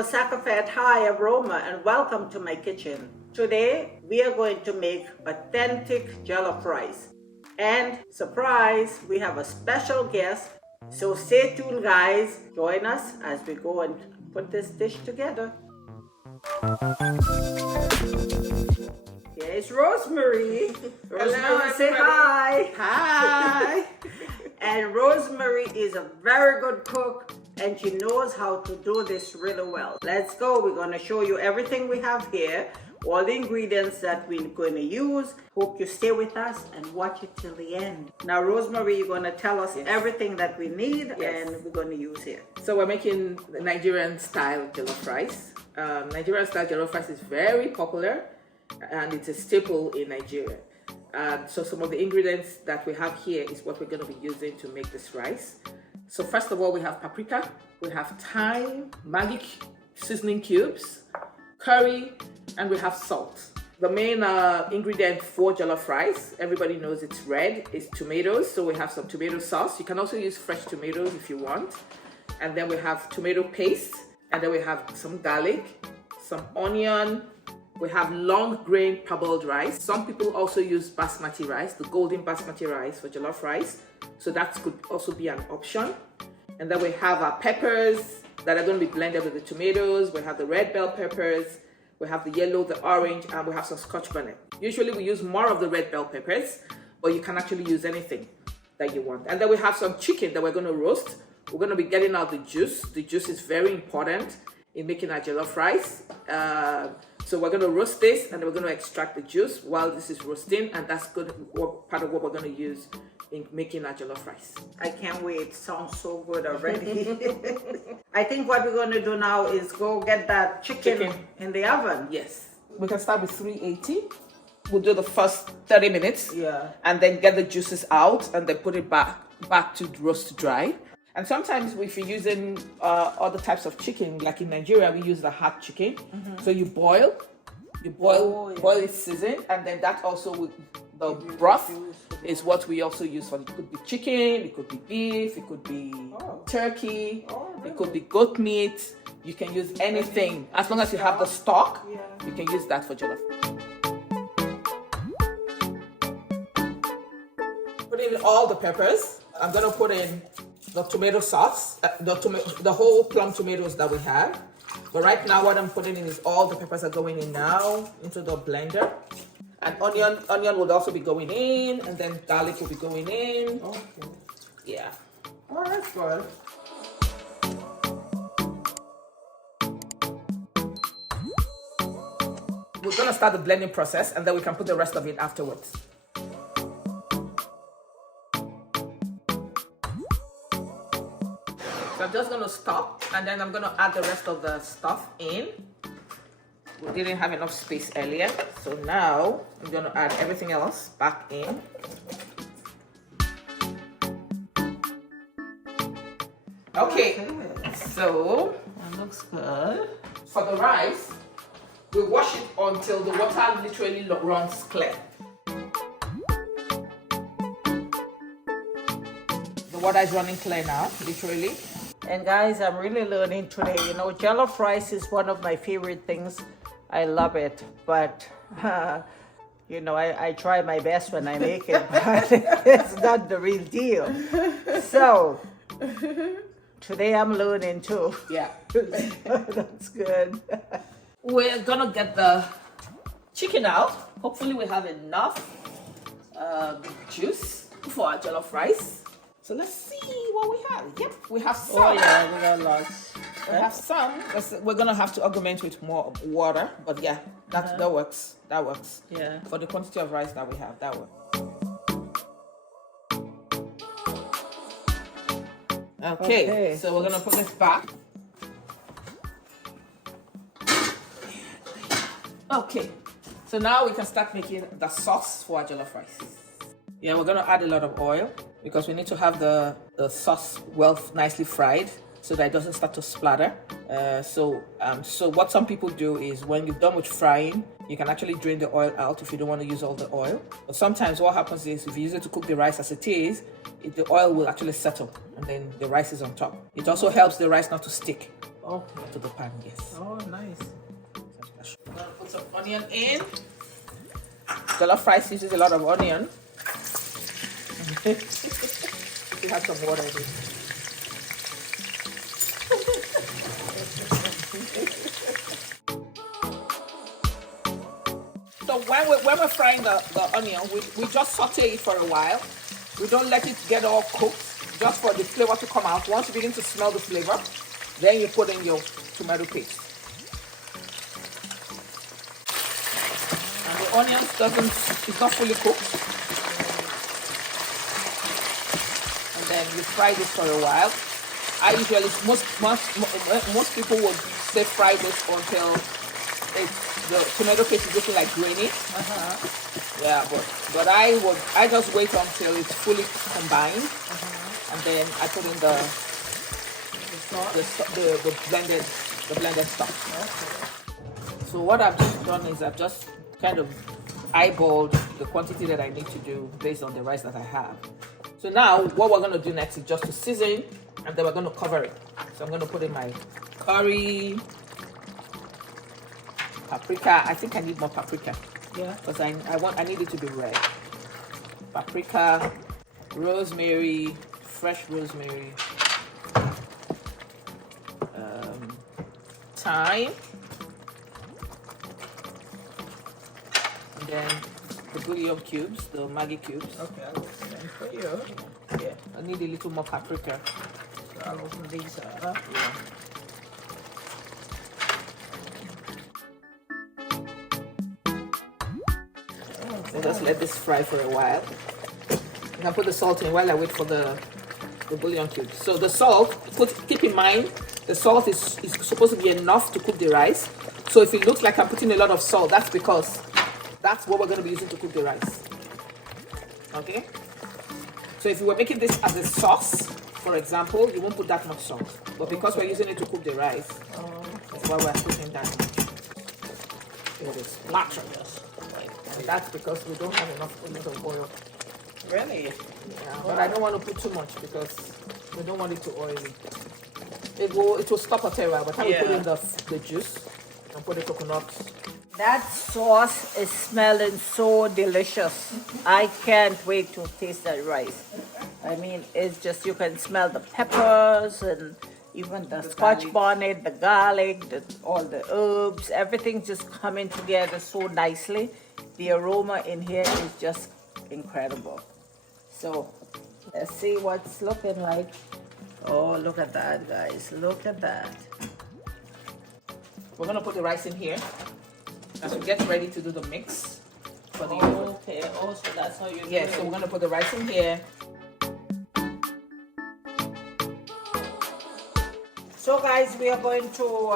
Hello Sakafete, hi Aroma, and welcome to my kitchen. Today we are going to make authentic jollof rice. And surprise, we have a special guest. So stay tuned guys, join us as we go and put this dish together. Here's Rosemary. Rosemary, say hi. Hi. And Rosemary is a very good cook and she knows how to do this really well. Let's go. We're going to show you everything we have here, all the ingredients that we're going to use. Hope you stay with us and watch it till the end. Now, Rosemary, you're going to tell us everything that we need and we're going to use here. So we're making the Nigerian style jollof rice. Nigerian style jollof rice is very popular and it's a staple in Nigeria. So some of the ingredients that we have here is what we're going to be using to make this rice. So first of all, we have paprika, we have thyme, maggi seasoning cubes, curry, and we have salt. The main ingredient for jollof rice, everybody knows it's red, is tomatoes. So we have some tomato sauce. You can also use fresh tomatoes if you want. And then we have tomato paste, and then we have some garlic, some onion. We have long grain parboiled rice. Some people also use basmati rice, the golden basmati rice for jollof rice. So that could also be an option. And then we have our peppers that are going to be blended with the tomatoes. We have the red bell peppers. We have the yellow, the orange, and we have some scotch bonnet. Usually we use more of the red bell peppers, but you can actually use anything that you want. And then we have some chicken that we're going to roast. We're going to be getting out the juice. The juice is very important in making our jollof rice. So we're going to roast this and we're going to extract the juice while this is roasting, and that's good part of what we're going to use in making our jollof rice. I can't wait. It sounds so good already. I think what we're going to do now is go get that chicken in the oven. Yes. We can start with 380. We'll do the first 30 minutes. Yeah. And then get the juices out and then put it back to roast dry. And sometimes if you're using other types of chicken, like in Nigeria, we use the hard chicken. So you boil it seasoned, and then that also with the broth is what we also use for it. It could be chicken, it could be beef, it could be turkey, it could be goat meat. You can use anything as long as you have the stock. You can use that for jollof. Put in all the peppers. I'm gonna put in the tomato sauce, the whole plum tomatoes that we have. But right now what I'm putting in is all the peppers are going in now into the blender. And onion will also be going in, and then garlic will be going in. Okay. Yeah. Oh, that's good. We're gonna start the blending process and then we can put the rest of it afterwards. So I'm just going to stop and then I'm going to add the rest of the stuff in. We didn't have enough space earlier, so now I'm going to add everything else back in. Okay, so that looks good. For the rice, we wash it until the water literally runs clear. The water is running clear now, literally. And guys, I'm really learning today. You know, jollof rice is one of my favorite things. I love it, but you know, I try my best when I make it, but it's not the real deal. So today I'm learning too. Yeah. That's good. We're gonna get the chicken out. Hopefully we have enough juice for our jollof rice. So let's see what we have. Yep, we have some. Oh yeah, we got lots. We have some. We're gonna have to augment with more water, but yeah, that works. That works. Yeah. For the quantity of rice that we have, that works. Okay, so we're gonna put this back. Okay, so now we can start making the sauce for our jollof rice. Yeah, we're gonna add a lot of oil because we need to have the sauce nicely fried so that it doesn't start to splatter. So what some people do is when you're done with frying, you can actually drain the oil out if you don't want to use all the oil. But sometimes what happens is if you use it to cook the rice as it is, the oil will actually settle and then the rice is on top. It also helps the rice not to stick. Okay. To the pan, yes. Oh, nice. I'm gonna put some onion in. Jollof rice uses a lot of onion. You have some water in it. So when we're frying the onion, we just saute it for a while. We don't let it get all cooked, just for the flavor to come out. Once you begin to smell the flavor, then you put in your tomato paste. And the onions it's not fully cooked. And then you fry this for a while. I usually, most people would say fry this until the tomato paste is looking like grainy. Yeah, but I just wait until it's fully combined, and then I put in the blended stock. Okay. So what I've just done is I've just kind of eyeballed the quantity that I need to do based on the rice that I have. So now what we're going to do next is just to season, and then we're going to cover it. So I'm going to put in my curry, paprika. I think I need more paprika. Yeah. Because I need it to be red. Paprika, rosemary, fresh rosemary, thyme, and then the bouillon cubes, the maggi cubes. Okay, I'll open for you. Yeah, I need a little more paprika. So I'll open these up. Yeah. So just let this fry for a while. You can put the salt in while I wait for the bouillon cubes. So the salt, keep in mind, the salt is supposed to be enough to cook the rice. So if it looks like I'm putting a lot of salt, that's because that's what we're going to be using to cook the rice. Okay? So if you were making this as a sauce, for example, you won't put that much salt. But because we're using it to cook the rice, that's why we're putting that much. It is splash on this. And that's because we don't have enough oil. Really? Yeah, but I don't want to put too much because we don't want it to oily. It will stop at a while. By the time we put in the juice and put the coconut. That sauce is smelling so delicious. I can't wait to taste that rice. I mean, it's just, you can smell the peppers and even the scotch bonnet, the garlic, all the herbs, everything just coming together so nicely. The aroma in here is just incredible. So let's see what's looking like. Oh, look at that, guys. Look at that. We're going to put the rice in here as we get ready to do the mix for the okay. Oh, so that's how you do it. So we're going to put the rice in here. So guys, we are going to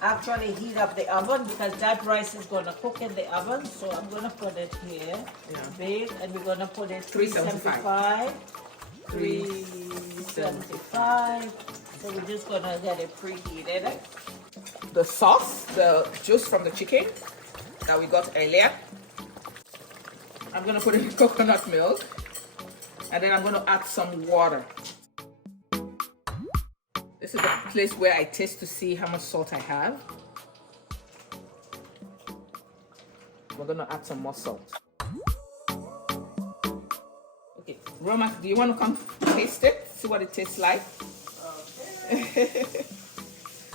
actually heat up the oven because that rice is going to cook in the oven. So I'm going to put it here, bake, and we're going to put it 375. 375. So we're just going to get it preheated. The sauce, the juice from the chicken that we got earlier, I'm going to put in coconut milk, and then I'm going to add some water. This is the place where I taste to see how much salt I have. We're going to add some more salt. Okay, Roma, do you want to come taste it? See what it tastes like? Okay.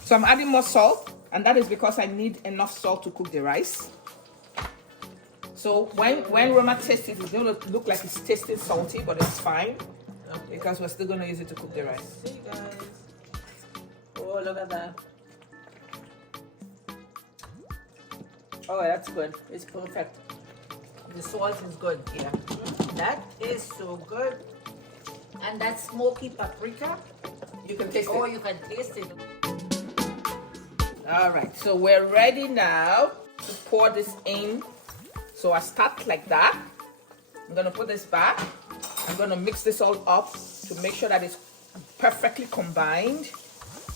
So I'm adding more salt, and that is because I need enough salt to cook the rice. So when Roma tastes it, it's going to look like it's tasting salty, but it's fine because we're still going to use it to cook the rice. See, guys. Oh, look at that. Oh, that's good. It's perfect. The salt is good. Yeah. That is so good. And that smoky paprika, you can taste it. Oh, you can taste it. All right, so we're ready now to pour this in. So I start like that. I'm gonna put this back. I'm gonna mix this all up to make sure that it's perfectly combined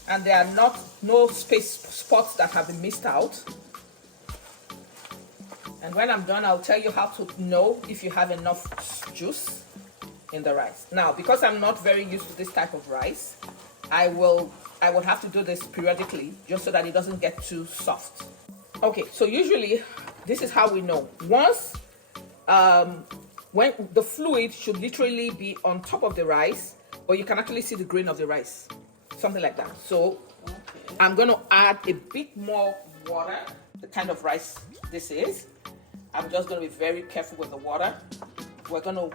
and there are no spots that have been missed out. And when I'm done, I'll tell you how to know if you have enough juice in the rice. Now, because I'm not very used to this type of rice, I I would have to do this periodically just so that it doesn't get too soft. Okay, so usually this is how we know. Once, when the fluid should literally be on top of the rice, but you can actually see the grain of the rice, something like that. So I'm going to add a bit more water, the kind of rice this is. I'm just going to be very careful with the water. We're going to,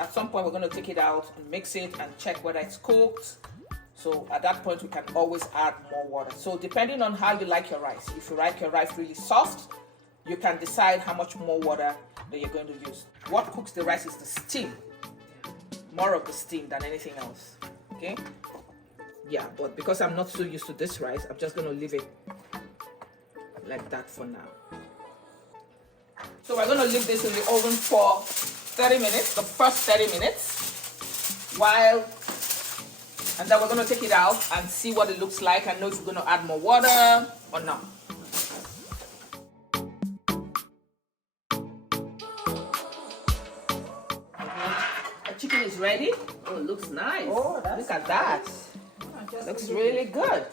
at some point, we're going to take it out and mix it and check whether it's cooked. So at that point, we can always add more water. So depending on how you like your rice, if you like your rice really soft, you can decide how much more water that you're going to use. What cooks the rice is the steam. More of the steam than anything else. Okay? Yeah, but because I'm not so used to this rice, I'm just going to leave it like that for now. So we're going to leave this in the oven for 30 minutes, the first 30 minutes, and then we're going to take it out and see what it looks like and know if we're going to add more water or not. The chicken is ready. Oh, it looks nice. Oh, look at that. Looks really good.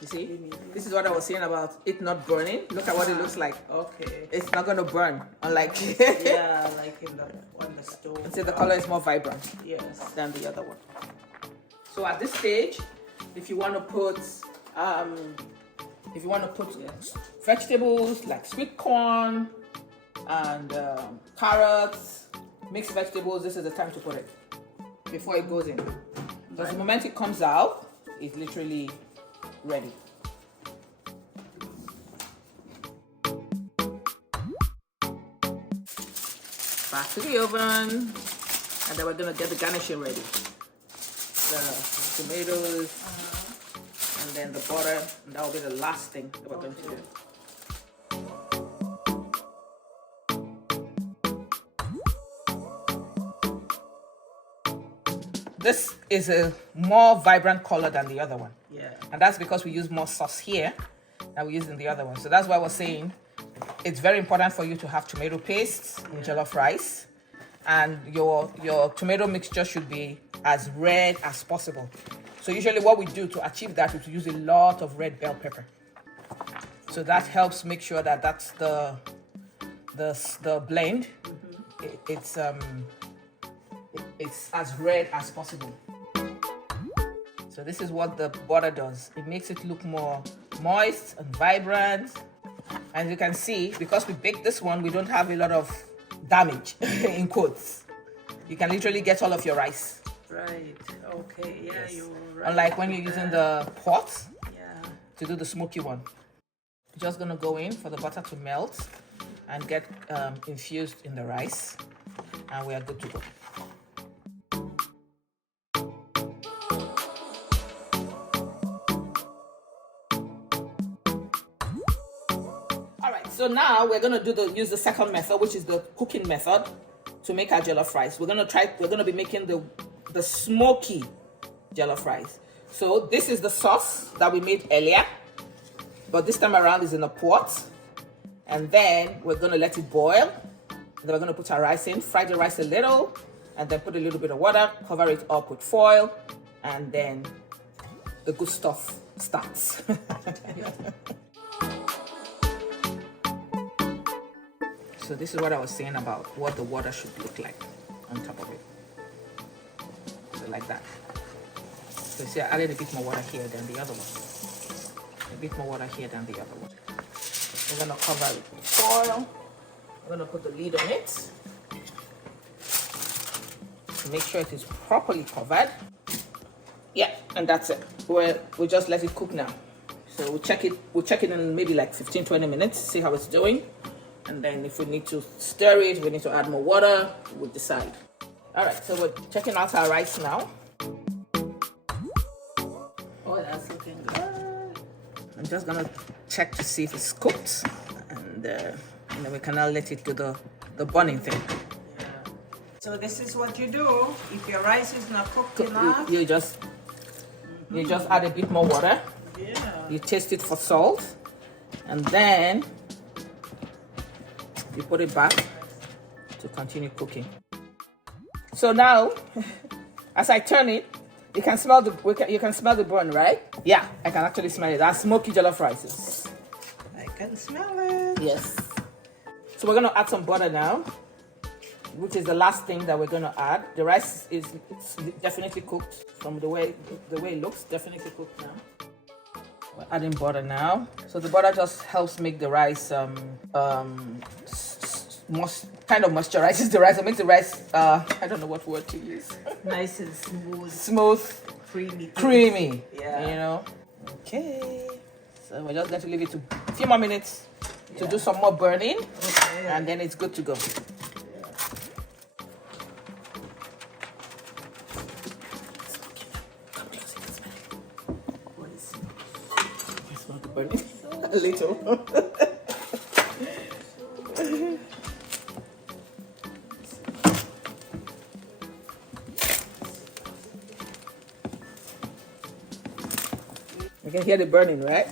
You see, this is what I was saying about it not burning. Look at what it looks like. Okay. It's not going to burn, unlike Yeah, like on the stove. See, the color is more vibrant. Yes. Than the other one. So at this stage, if you want to put vegetables like sweet corn and carrots, mixed vegetables, this is the time to put it before it goes in. Because the moment it comes out, it's literally ready. Back to the oven, and then we're gonna get the garnishing ready. The tomatoes, and then the butter, and that will be the last thing that we're going to do. This is a more vibrant color than the other one. Yeah. And that's because we use more sauce here than we use in the other one. So that's why we're saying it's very important for you to have tomato paste in jollof rice. And your tomato mixture should be as red as possible. So usually what we do to achieve that is to use a lot of red bell pepper. So that helps make sure that that's the blend. It's as red as possible. So this is what the butter does. It makes it look more moist and vibrant. And you can see, because we baked this one, we don't have a lot of damage, in quotes. You can literally get all of your rice. Right. Okay. Yeah, Yes. you're right. Unlike when you're using the pot to do the smoky one. Just gonna go in for the butter to melt and get infused in the rice. And we are good to go. So now we're gonna use the second method, which is the cooking method, to make our jollof rice. We're gonna be making the smoky jollof rice. So this is the sauce that we made earlier, but this time around is in a pot. And then we're gonna let it boil. And then we're gonna put our rice in, fry the rice a little, and then put a little bit of water, cover it up with foil, and then the good stuff starts. So this is what I was saying about what the water should look like on top of it. So like that. So you see, I added a bit more water here than the other one. A bit more water here than the other one. We're gonna cover it with foil. We're gonna put the lid on it to make sure it is properly covered. Yeah, and that's it. We'll just let it cook now. So we'll check it in maybe like 15-20 minutes, see how it's doing. And then if we need to stir it, we need to add more water, we'll decide. All right, so we're checking out our rice now. Oh, that's looking good. I'm just gonna check to see if it's cooked. And then we can now let it do the burning thing. Yeah. So this is what you do. If your rice is not cooked enough, You just add a bit more water. Yeah. You taste it for salt, and then you put it back to continue cooking. So now, as I turn it, you can smell the burn, right? Yeah, I can actually smell it. That's smoky jollof rice. I can smell it. Yes. So we're gonna add some butter now, which is the last thing that we're gonna add. The rice is definitely cooked from the way it looks. Definitely cooked now. We're adding butter now. So the butter just helps make the rice kind of moisturizes the rice. It makes the rice I don't know what word to use. Nice and smooth. Smooth. Creamy. Yeah. You know. Okay. So we're just going to leave it to a few more minutes to do some more burning, and then it's good to go. Smell the burning a little. You can hear the burning, right?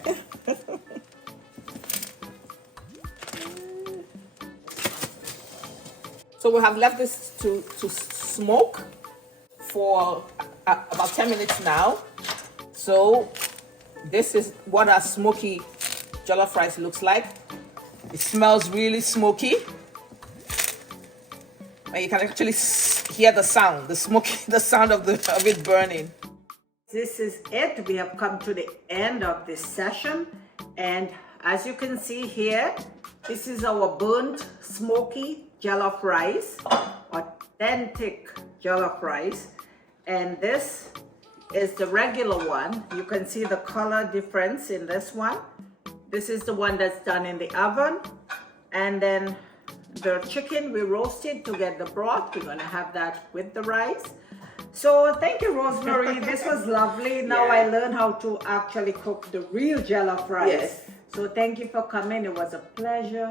So we have left this to smoke for about 10 minutes now. So this is what our smoky jollof rice looks like. It smells really smoky. And you can actually hear the sound, the sound of it burning. This is it. We have come to the end of this session, and as you can see here, this is our burnt smoky jollof rice, authentic jollof rice, and this is the regular one. You can see the color difference in this one. This is the one that's done in the oven, and then the chicken we roasted to get the broth. We're gonna have that with the rice. So thank you, Rosemary. This was lovely. Now I learned how to actually cook the real jollof rice. Yes. So thank you for coming. It was a pleasure.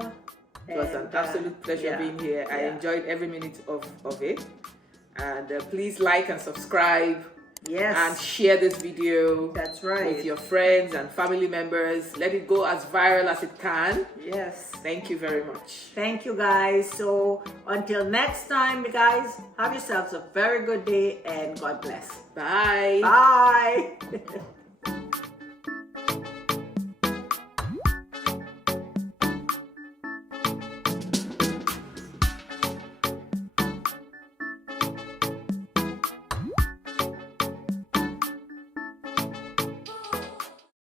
It was an absolute pleasure being here. I enjoyed every minute of it. And please like and subscribe. Yes. And share this video. That's right. With your friends and family members. Let it go as viral as it can. Yes. Thank you very much. Thank you, guys. So until next time, you guys, have yourselves a very good day and God bless. Bye. Bye.